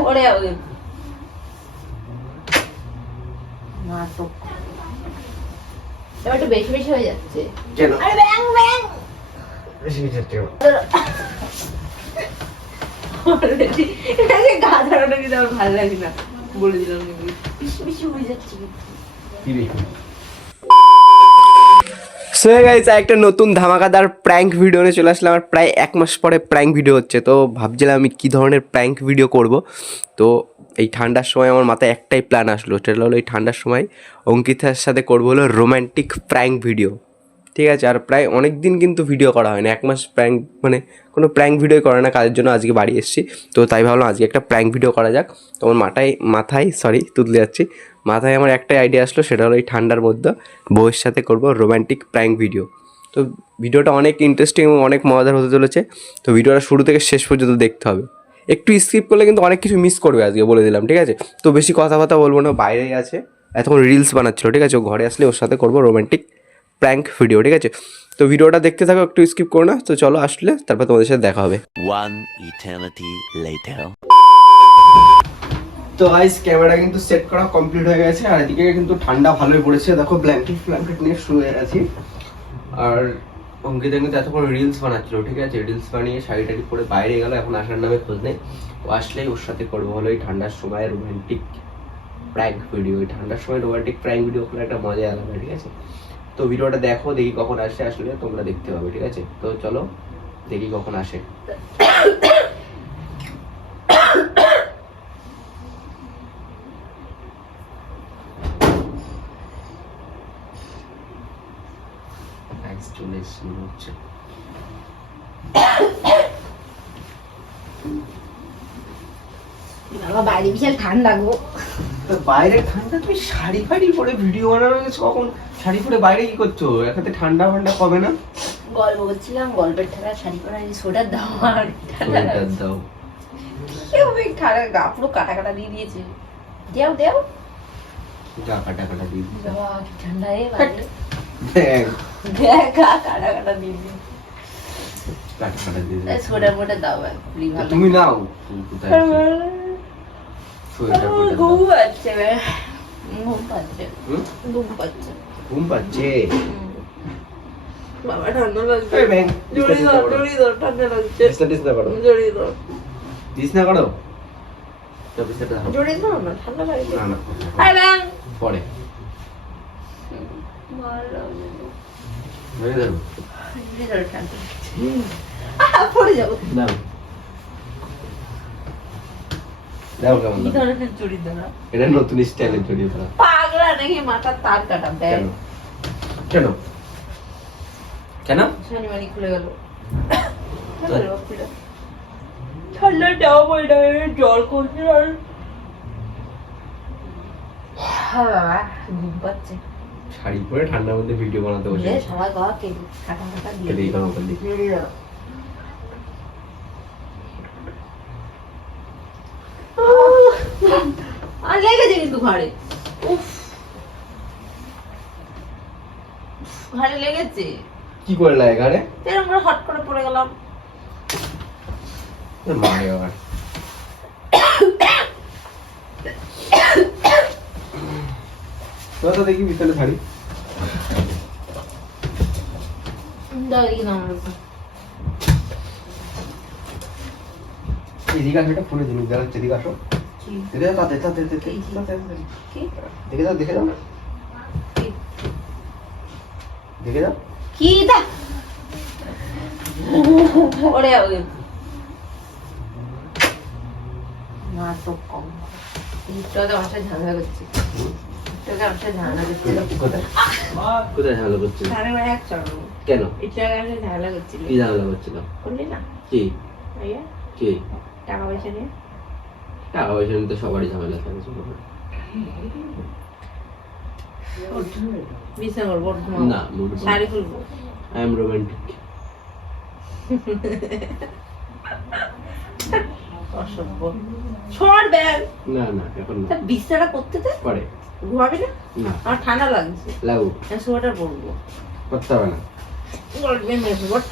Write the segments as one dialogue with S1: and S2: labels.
S1: ওরে ওরে নাটক এবার একটু বেশি বেশি হয়ে যাচ্ছে
S2: কেন
S1: আরে ব্যাং ব্যাং
S2: বেশি কিছু হচ্ছে না।
S1: অলরেডি এটাকে গা ধরানো কিন্তু আমার ভালো লাগে না বলে দিলাম কিন্তু বেশি বেশি হয়ে যাচ্ছে কিন্তু
S2: কি দেখি
S3: সো গাইজ একটা নতুন ধামাকাদার প্র্যাঙ্ক ভিডিও নিয়ে চলে আসলাম। আর প্রায় এক মাস পরে প্র্যাঙ্ক ভিডিও হচ্ছে। তো ভাবছিলাম আমি কী ধরনের প্র্যাঙ্ক ভিডিও করব। তো এই ঠান্ডার সময় আমার মাথায় একটাই প্ল্যান আসলো। সেটা হলো এই ঠান্ডার সময় অঙ্কিতার সাথে করব হলো রোম্যান্টিক প্র্যাঙ্ক ভিডিও ঠিক আছে, আর প্রায় অনেক দিন কিন্তু ভিডিও করা হয় না এক মাস প্র্যাঙ্ক মানে কোনো প্র্যাঙ্ক ভিডিও করে না, কাজের জন্য আজকে বাড়ি এসেছি। তো তাই ভাবলাম আজকে একটা প্র্যাঙ্ক ভিডিও করা যাক। তো আমার মাথায় মাথায় সরি তুতলে যাচ্ছি। মাথায় আমার একটাই আইডিয়া আসলো, সেটা হলো এই ঠান্ডার মধ্যে বউয়ের সাথে করব রোম্যান্টিক প্র্যাঙ্ক ভিডিও তো ভিডিওটা অনেক ইন্টারেস্টিং এবং অনেক মজাদার হতে চলেছে। তো ভিডিওটা শুরু থেকে শেষ পর্যন্ত দেখতে হবে। একটু স্কিপ করলে কিন্তু অনেক কিছু মিস করবে আজকে, বলে দিলাম, ঠিক আছে? তো বেশি কথাবার্তা বলব না, বাইরেই আছে। এতক্ষণ রিলস বানাচ্ছিল, ঠিক আছে? ও ঘরে আসলে ওর সাথে করব রোম্যান্টিক প্র্যাঙ্ক ভিডিও ঠিক আছে? তো ভিডিওটা দেখতে থাকো একটু স্কিপ করো না। তো চলো আসলে তারপর তোমাদের সাথে দেখা হবে।
S4: One eternity later.
S3: তো গাইস ক্যামেরা কিন্তু সেট করা কমপ্লিট হয়ে গেছে আর এদিকে কিন্তু ঠান্ডা ভালোই পড়েছে। দেখো ব্ল্যাঙ্কেট ফ্ল্যাঙ্কেট নিয়ে শুয়ে আছি। আর অঙ্কিতা কিন্তু এতক্ষণ রিলস বানাচ্ছিল ঠিক আছে? রিলস বানিয়ে শাড়ি টাড়ি পরে বাইরে গেল এখন আসার নামে খোঁজ নেই। ও আসলেই ওর সাথে করব হলো এই ঠান্ডার সময় রোমান্টিক প্র্যাঙ্ক ভিডিও এই ঠান্ডার সময় রোমান্টিক প্র্যাঙ্ক ভিডিও করলে একটা মজা আলাদা ঠিক আছে? তো ভিডিওটা দেখো, দেখি কখন আসে আসলে তোমরা দেখতে পাবে, ঠিক আছে? তো চলো, দেখি কখন আসে। চলে
S1: বিশাল ঠান্ডা গো।
S3: বাইরে ঠান্ডা তুমি শাড়ি ফাড়ি পরে ভিডিও বানানো গেছো কখন? শাড়ি পরে বাইরে কি করছ? একাতে ঠান্ডা ফান্ডা কবে না?
S1: গল্প করছিলাম গল্পের ঠান্ডা শাড়ি পরা সোয়েটার দাও আর ঠান্ডা
S3: সোয়েটার দাও।
S1: কেউ ওই ঠান্ডা গা পুরো কাটা কাটা দিয়ে দিয়েছে। দেও দেও।
S3: যা কাটা কাটা দিয়ে দিই।
S1: বাবা কি ঠান্ডা রে বাইরে
S3: দেখ,
S1: দেখ গা কাটা কাটা দিয়ে দিয়েছে।
S3: কাটা কাটা দিয়ে দিই।
S1: এই মোটা দাও
S3: তুমি নাও তুমি কোথায় আছো? সোয়েটার
S1: আমার
S3: ফোয়েটার
S1: ঘুম
S3: দাও।
S1: পাচ্ছে বে। ঘুম পাচ্ছে
S3: হুম?
S1: ঘুম পাচ্ছে
S3: ঘুম পাচ্ছে
S1: হুম। বাবা ঠান্ডা লাগছে
S3: এই ব্যাং,
S1: জড়ি
S3: বিছনা
S1: ধর
S3: করো।
S1: জড়ি ধর ঠান্ডা লাগছে
S3: বিছনা টিছনা করো।
S1: জড়ি ধর
S3: বিছনা করো। তো বিছনাটা ধরো।
S1: জড়ি ধর না ঠান্ডা লাগছে
S3: না, না,
S1: আরে ব্যাং
S3: পরে।
S1: ভালো
S3: ধরে ধরো।
S1: জড়ি ধর ঠান্ডা লাগছে আহা, পড়ে যাব
S3: দাও। দাও কেমন
S1: কি
S3: দাও?
S1: ধরনের জড়ি ধরা
S3: এটা নতুন স্টাইলের জড়িয়ে ধরা
S1: পাগলা নাকি মাথার তার কাটা
S3: কেন? কেন? কেন?
S1: শনিবারই খুলে গেল। ঠান্ডা যাও বলটা জল করছে আর হ্যাঁ বাবা ঘুম পাচ্ছে।
S3: শাড়ি পরে ঠান্ডার মধ্যে ভিডিও বানাতে বসে
S1: সবাই গা কেটে কাটা কাটা দিয়ে
S3: কেটে দিই, কাটা দিই।
S1: জড়িয়ে দাও। আহ, আর লেগেছে কিন্তু ঘাড়ে উফ। ঘাড়ে লেগেছে।
S3: কি করে লাগে গাড়ে
S1: এরকম করে হট করে পড়ে গেলাম।
S3: মারে আবার তো দেখি ভিতরে শাড়ি?
S1: দাও দেখি না আমার উপর।
S3: এদিকে আসো এটা ফোনে জিনিস দেখাচ্ছে এদিকে আসো? দেখে যাও তাতে তাতে তাতে? দেখে যাও দেখে যাও।
S1: কি?
S3: দেখে যাও।
S1: কি দা? ওরে ওরে না তো কম। একটু আমার সাথে ঝামেলা করছে। আমার সাথে ঝামেলা করছিল
S3: কোথায়? কোথায় ঝামেলা করছিল
S1: সাড়ে বারে এক চড়।
S3: কেন?
S1: আগে আমার সাথে ঝামেলা করছিল।
S3: কি ঝামেলা করছিল?
S1: করলি না?
S3: কি? কি?
S1: টাকা পয়সা নিয়ে?
S3: টাকা পয়সা নিয়ে তো সবারই ঝামেলা থাকে।
S1: বিছনা।
S3: না
S1: শাড়ি খুলবো।
S3: আই এম রোমান্টিক
S1: অসভ্য। ছড় ব্যাগ
S3: না না এখন না।
S1: তা করতে দে।
S3: পরে।
S1: ঘুমাবি না?
S3: না।
S1: আমার ঠান্ডা লাগছে।
S3: লাগু।
S1: আমি সোয়েটার পরবো।
S3: করতে হবে না।
S1: গল্পে বট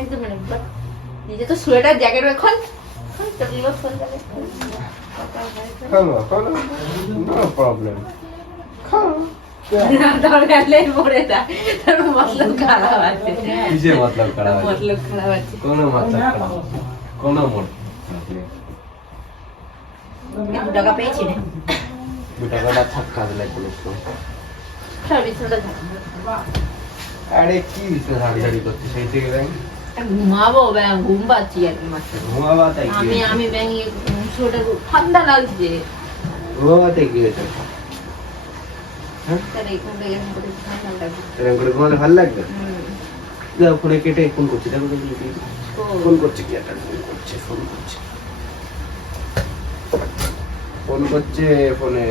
S1: একদম নিজে তো সোয়েটার জ্যাকেট এখন
S3: খাও খাও নো প্রবলেম খাও
S1: দরকারলে পড়ে যায় তার মতলব খারাপ আছে
S3: কিসে মতলব খারাপ আছে?
S1: মতলব খারাপ আছে
S3: কোনো মতলব খারাপ কোনো মত
S1: দু টাকা পেয়েছি রে
S3: দু টাকাটা থাক কাজে লাগবে না। আরে কি বিছনা ঝাড়ি ঝাড়ি করছিস সেই থেকে
S1: ঘুমাবো ব্যাং ঘুম পাচ্ছি আর কি মাত্র।
S3: ঘুমাবা তাই
S1: আমি আমি ব্যাং ছোটা ঠান্ডা লাগছে।
S3: ঘুমাবা তাই কি হয়েছে? হ্যাঁ? ভালো লাগবে? যাও ফোনে কেটে ফোন করছি। দেখো ফোন কি একটা? ফোন করছে ফোন করছে। ফোন করছে ফোনে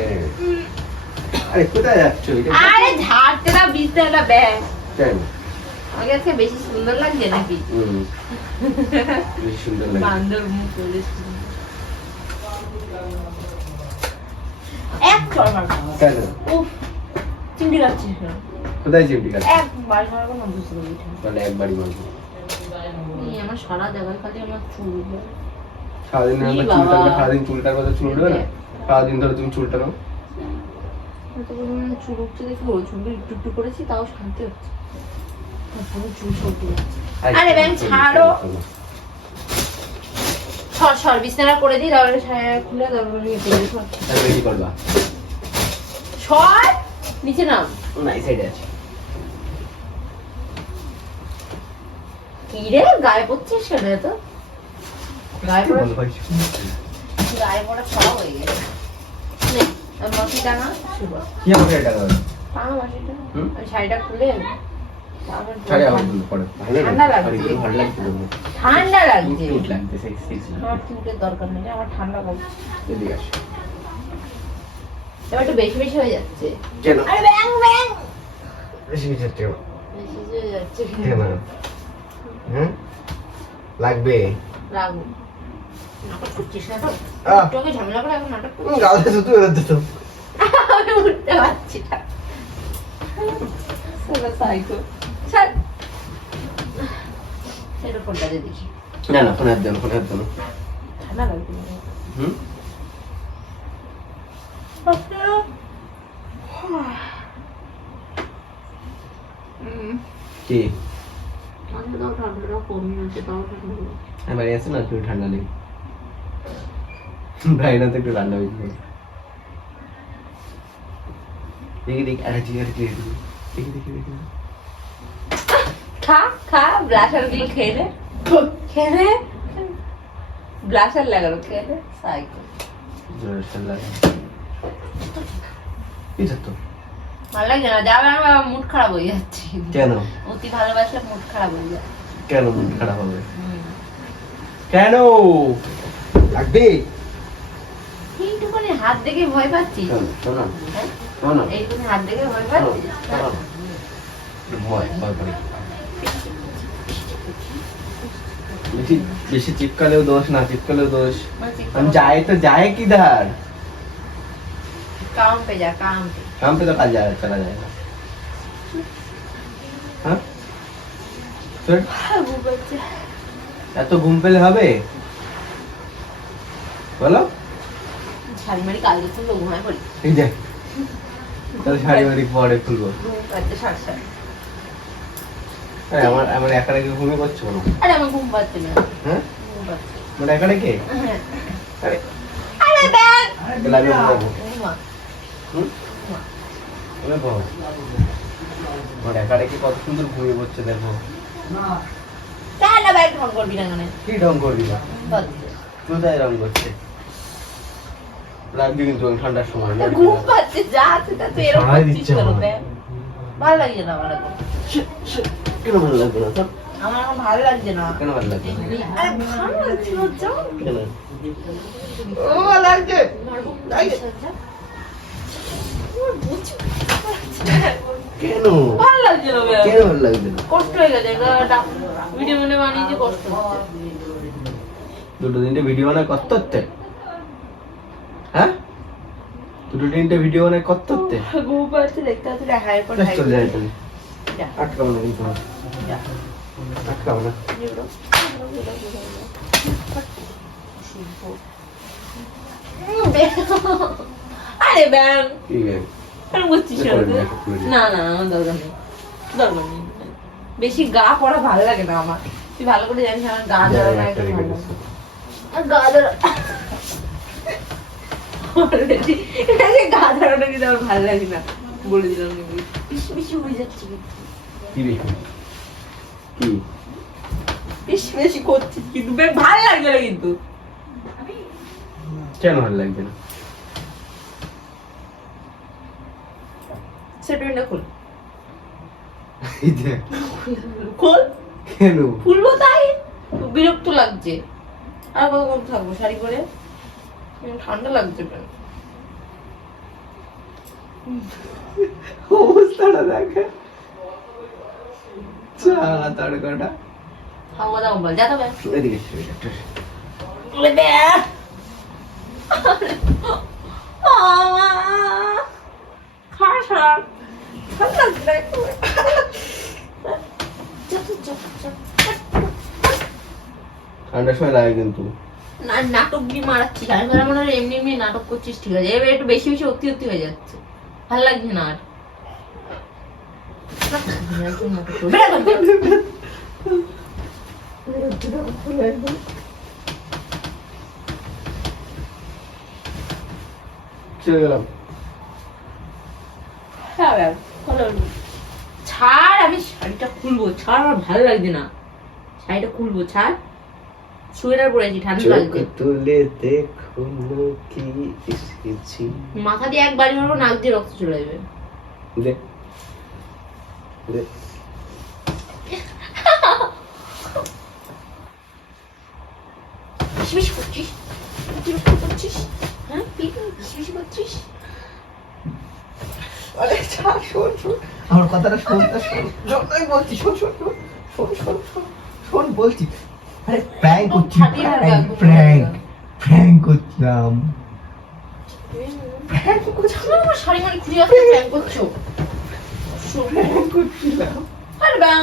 S3: আরে কোথায় যাচ্ছ?
S1: আরে ঝাড়তে না বিছানাটা ব্যাং
S3: কেন?
S1: আমাকে আজকে বেশি সুন্দর লাগছে নাকি?
S3: বেশ সুন্দর লাগে
S1: বান্দর মুখ এক চড়
S3: কেন?
S1: উফ চিমটি কাটছিস কেন?
S3: কোথায় চিমটি কাটছে
S1: এক মারবো না বুঝতে পারবি
S3: মানে একবারই মারবো।
S1: এই আমার সারা জায়গায় খালি আমার চুল
S3: সারাদিন চুল টানবে সারাদিন চুলটার কথা চুল উঠবে না? সারাদিন ধরে তুমি চুল টানো
S1: চুল উঠছে দেখি চুলটা একটু একটু করেছি তাও শান্তি হচ্ছে তারপরে চুল সরতে যাচ্ছে আরে ব্যাং ছাড়ো। সর সর বিছানা করে দিই ছায়া খুলে তারপরে নিয়ে চলে সর
S3: তাহলে কি করবা?
S1: সর নিচে নাম।
S3: না এই সাইডে আছে।
S1: কি রে গায়ে পড়ছিস কেন তো গায়ে পড়া গায়ে পড়া খাওয়া হয়ে গেছে। মাসি শুভ
S3: কি আমাকে এটা করবে
S1: টানা মাসিটা
S3: হুম?
S1: শাড়িটা খুলে ঠান্ডা লাগছে।
S3: শাড়িগুলো ভালো লাগছে তোমার
S1: ঠান্ডা লাগছে।
S3: কিউট লাগছে সেক্সি সেক্সি
S1: আমার চুলের দরকার নেই আমার ঠান্ডা লাগছে। এবার একটু বেশি বেশি হয়ে যাচ্ছে। আরে ব্যাং ব্যাং।
S3: বেশি কিছু হচ্ছে
S1: বেশি বেশি হয়ে যাচ্ছে।
S3: কেন? হ্যাঁ লাগবে?
S1: রাগু নাটক করছিস না তো? তোকে ঝামেলা করে এখন নাটক করছিস?
S3: গালে শুধু বেরোচ্ছে তো।
S1: আমি উঠতে পারছি না। সাইকো ছাড় সেটা ফোনটা দেখি?
S3: না না ফোনে হাত দেন ফোনে হাত দেন।
S1: ঠান্ডা লাগবে
S3: হুম? কি। আমি বাড়ি আছি না একটু ঠান্ডা নেই। বাইরে তো একটু ঠান্ডা বেশি দেখি দেখি আরে ঠিক আছে। দেখি দেখি দেখি।
S1: খা খা ব্লাশারগুলো খেয়ে নে। খেয়ে নে। ব্লাশার লাগানো খেয়ে নে। সাইকো
S3: লাগে তো
S1: ভালো লাগছে না যাবে আমার মুড খারাপ হয়ে যাচ্ছে।
S3: কেন?
S1: অতি ভালোবাসলে মুড খারাপ হয়ে যায়।
S3: কেন মন খারাপ হবে? কেন? লাগবে?
S1: এইটুকুনি হাত দেখে ভয় পাচ্ছিস?
S3: শোনো শোনো
S1: হ্যাঁ? এইটুকুনি হাত দেখে ভয়
S3: শোনো, শোনো। ভয় ভয়। বেশি বেশি চিপকালেও দোষ না চিপকালেও দোষ हम जाए तो जाए किधर
S1: काम पे जा काम पे
S3: काम पे तो कल जाए चला जाएगा हाँ চল, এত ঘুম পেলে হবে বলো
S1: শাড়ি মাড়ি কালকে খুললো ঘুমায় পড়ি
S3: এই যে তাহলে শাড়ি মাড়ি পরে খুলবো
S1: ঘুম পাচ্ছে সাড়ে সাড়ে
S3: হ্যাঁ, আমার আমার একা রেখে ঘুমিয়ে করছ কেন
S1: আরে আমার ঘুম পাচ্ছে না।
S3: হ্যাঁ?
S1: ঘুম পাচ্ছে।
S3: মানে একা রেখে
S1: হ্যাঁ।
S3: আরে।
S1: আরে ব্যাগ
S3: তাহলে আমি ঘুমাবো। হুম?
S1: ঘুমা।
S3: তুমি আমার একা রেখে কত সুন্দর ঘুমিয়ে পড়ছে দেখো।
S1: তাহলে না ব্যাগ ঢং করবি না কেন
S3: কি রং করবি না? কোথায় রং করছে? রাখবি কিন্তু ঠান্ডার সময়
S1: ঘুম পাচ্ছে যা তা এরকম ভালো লাগছে না আমার
S3: কেন ভালো লাগবে না তোর
S1: আমার এখন ভালো লাগছে না।
S3: কেন ভালো লাগবে না
S1: আরে ভালো লাগছে না যাও।
S3: কেন ও ভালো লাগছে কেন?
S1: ভালো লাগছে না
S3: কেন ভালো লাগবে না?
S1: কষ্ট হয়ে গেছে ভিডিও মনে বানিয়েছি কষ্ট হচ্ছে।
S3: দুটো তিনটে ভিডিও বানায় কত হচ্ছে? হ্যাঁ? দুটো তিনটে ভিডিও বানায় কত হচ্ছে?
S1: ঘুম পাচ্ছে দেখতে হাই
S3: চল
S1: যা
S3: আটকাও না কিন্তু আটকাও না
S1: আরে ব্যাং?
S3: নে, নে।
S1: আমার দরকার নেই দরকার নেই বেশি গা পড়া ভালো লাগে না আমার তুই ভালো করে জানিস আমার গা ধরা গা ধরা গা ধরাটা কিন্তু আমার ভালো লাগে না বলে দিলাম কিন্তু বেশি বেশি হয়ে যাচ্ছে
S3: কি? কি?
S1: বেশি বেশি করছিস কিন্তু বেশ ভালো লাগছে না কিন্তু
S3: কেন ভালো লাগবে না?
S1: সেটুইনটা খোল। খোল।
S3: কেন?
S1: খুলবো তাই? বিরক্ত লাগছে। আর কতক্ষণ থাকব? শাড়ি পরে? ঠান্ডা লাগছে প্রায়।
S3: অবস্থাটা দেখে। চালা তড়কাটা
S1: বল যা
S3: এদিকে। ঠান্ডার সময় লাগে কিন্তু।
S1: না নাটক দিয়ে ভাবলাম মনে হয় এমনি এমনি নাটক করছিস ঠিক আছে। এবার একটু বেশি বেশি অতি অতি হয়ে যাচ্ছে। ভালো লাগছে না আর।
S3: চলে গেলাম
S1: হ্যাঁ। ছাড় আমি শাড়িটা খুলবো ছাড় আমার ভালো লাগছে না শাড়িটা খুলবো ছাড় সোয়েটার পরেছি ঠান্ডা লাগছে
S3: তুলে দেখুন কি এসেছি
S1: মাথা দিয়ে একবারই মারবো নাক দিয়ে রক্ত চলে যাবে
S3: দে দে
S1: বেশি করছিস করছিস হ্যাঁ বেশি করছিস
S3: আরে ছাড় শোন শোন আমার কথাটা শোন শোন বলছি শোন শোন শোন শোন শোন শোন শোন বলছি আরে প্র্যাঙ্ক করছি
S1: ফাটিয়ে মারবে
S3: প্র্যাঙ্ক
S1: একদম।
S3: প্র্যাঙ্ক প্র্যাঙ্ক করছিলাম প্র্যাঙ্ক
S1: আমার আমার শাড়ি মাড়ি খুলে যাচ্ছে প্যান করছ
S3: প্র্যাঙ্ক করছিলাম
S1: আরে ব্যাং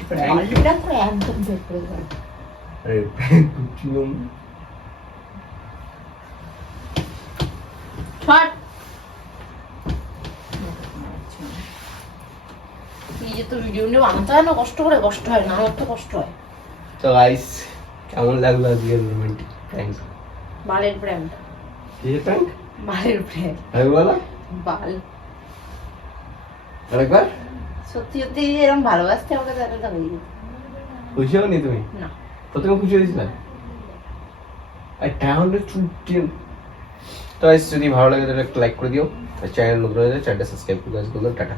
S3: প্র্যাঙ্ক
S1: বালিটা পুরো একদম বের করে দেবে
S3: আরে প্র্যাঙ্ক করছিলাম
S1: ছাড় নিজে তো ভিডিও নিয়ে বানাতে হয় না কষ্ট করে কষ্ট হয় না আমার তো কষ্ট হয়।
S3: তো গাইস কেমন লাগল আজকের রোমান্টিক
S1: বালের
S3: কি প্র্যাঙ্ক
S1: বালের
S3: আমি বলা
S1: বাল।
S3: আরেকবার?
S1: সত্যি সত্যি এরকম ভালোবাসতে আমাকে তাহলে তো যেত।
S3: খুশি হওনি তুমি?
S1: না।
S3: প্রথমে খুশি আর টাউনটা তো যদি ভালো লাগে তাহলে একটা লাইক করে দিও। আর চ্যানেল নতুন হয়ে যায় চ্যানেলটা সাবস্ক্রাইব করে দিও। টাটা।